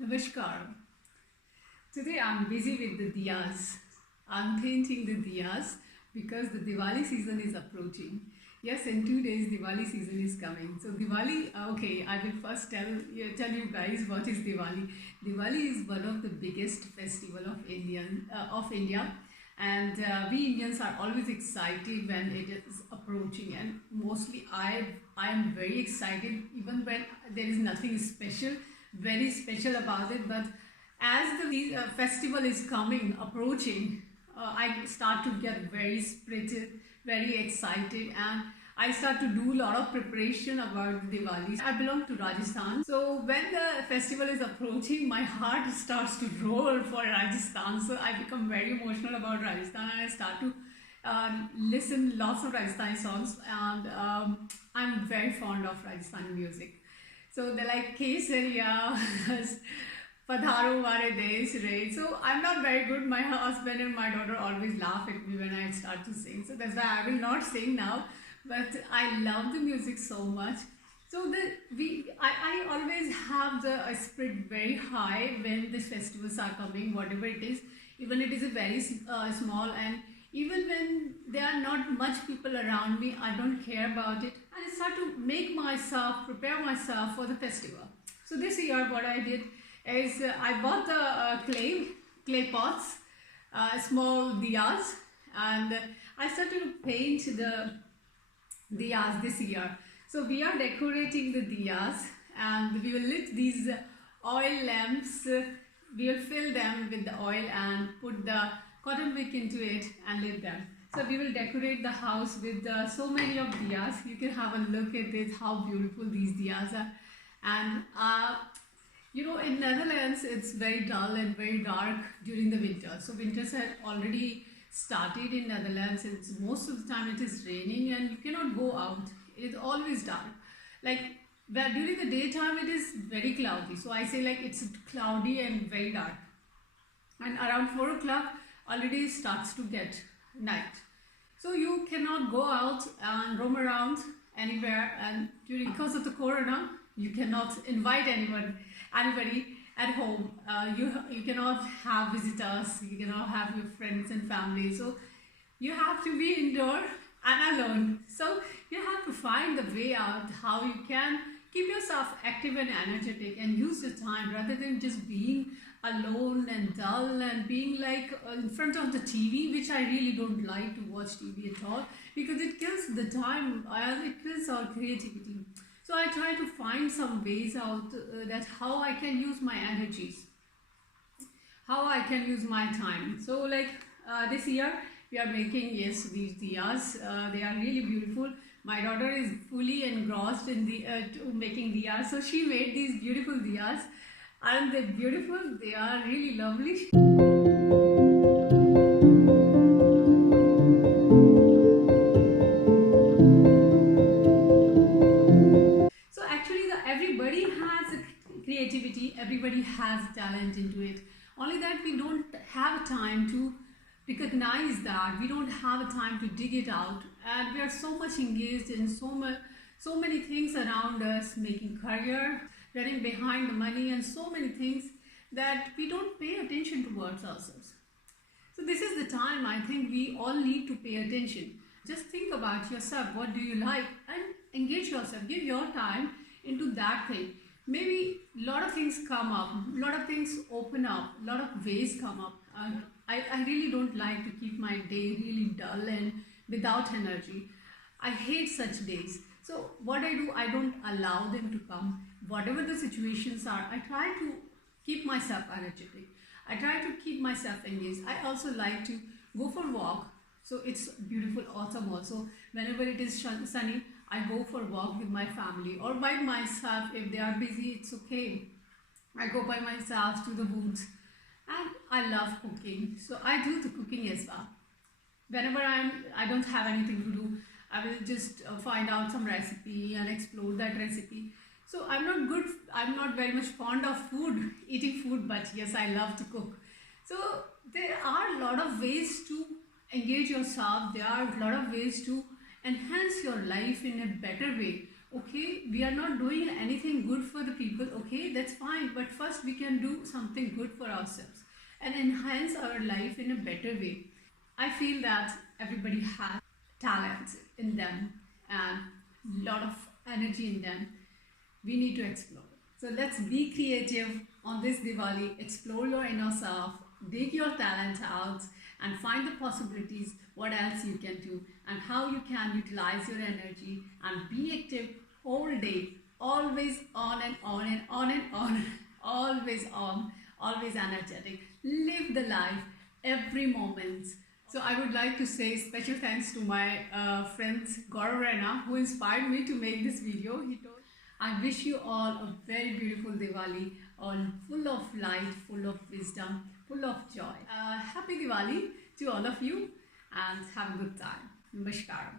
Namaskar. Today I'm busy with the diyas. I'm painting the diyas because the Diwali season is approaching. Yes, in 2 days Diwali season is coming. So Diwali, okay, I will first tell you guys what is Diwali. Diwali is one of the biggest festival of India, and we Indians are always excited when it is approaching. And mostly I am very excited even when there is nothing special, very special about it, but as the festival is coming approaching, I start to get very spirited, very excited, and I start to do a lot of preparation about Diwali. I belong to Rajasthan, so when the festival is approaching, my heart starts to roll for Rajasthan. So I become very emotional about Rajasthan, and I start to listen lots of Rajasthani songs, and I'm very fond of Rajasthani music. So they're like Kesariya, Padharo Mare Desh Re. So I'm not very good. My husband and my daughter always laugh at me when I start to sing. So that's why I will not sing now. But I love the music so much. So I always have the spirit very high when these festivals are coming, whatever it is, even it is a very small, and even when there are not much people around me, I don't care about it. I start to prepare myself for the festival. So this year, what I did is I bought the clay pots, small diyas, and I started to paint the diyas this year. So we are decorating the diyas, and we will lit these oil lamps. We will fill them with the oil and put the cotton wick into it and lit them. So we will decorate the house with so many of diyas. You can have a look at it, how beautiful these diyas are. And in Netherlands, it's very dull and very dark during the winter. So winters have already started in Netherlands. It's most of the time it is raining and you cannot go out. It's always dark. Like where during the daytime it is very cloudy. So I say like it's cloudy and very dark. And around 4 o'clock already starts to get night. So you cannot go out and roam around anywhere, and because of the corona you cannot invite anybody at home. You cannot have visitors, you cannot have your friends and family, so you have to be indoor and alone. So you have to find the way out how you can keep yourself active and energetic and use your time rather than just being alone and dull and being like in front of the TV, which I really don't like to watch TV at all because it kills the time and it kills our creativity. So I try to find some ways out that how I can use my energies, how I can use my time. So like this year we are making, yes, these diyas. They are really beautiful. My daughter is fully engrossed in the making diyas. So she made these beautiful diyas. Aren't they beautiful? They are really lovely. So actually everybody has a creativity, everybody has talent into it. Only that we don't have time to recognize that, we don't have time to dig it out, and we are so much engaged in so many things around us, making career, running behind the money and so many things that we don't pay attention towards ourselves. So this is the time I think we all need to pay attention. Just think about yourself, what do you like, and engage yourself, give your time into that thing. Maybe a lot of things come up, a lot of things open up, a lot of ways come up. I really don't like to keep my day really dull and without energy. I hate such days. So what I do, I don't allow them to come. Whatever the situations are, I try to keep myself energetic. I try to keep myself engaged. I also like to go for walk. So it's beautiful autumn also. Whenever it is sunny, I go for walk with my family or by myself. If they are busy, it's okay. I go by myself to the woods, and I love cooking. So I do the cooking as well. Whenever I don't have anything to do, I will just find out some recipe and explore that recipe. So I'm not very much fond of eating food, but yes, I love to cook. So there are a lot of ways to engage yourself. There are a lot of ways to enhance your life in a better way. Okay, we are not doing anything good for the people. Okay, great, that's fine, but first we can do something good for ourselves and enhance our life in a better way. I feel that everybody has talent in them and lot of energy in them. We need to explore. So let's be creative on this Diwali. Explore your inner self, dig your talent out, and find the possibilities, what else you can do, and how you can utilize your energy and be active whole day, always on and on and on and on, always on, always energetic. Live the life every moment. So I would like to say special thanks to my friend Gaurav Rana, who inspired me to make this video. He told, I wish you all a very beautiful Diwali, all full of light, full of wisdom, full of joy. Happy Diwali to all of you and have a good time. Namaskar.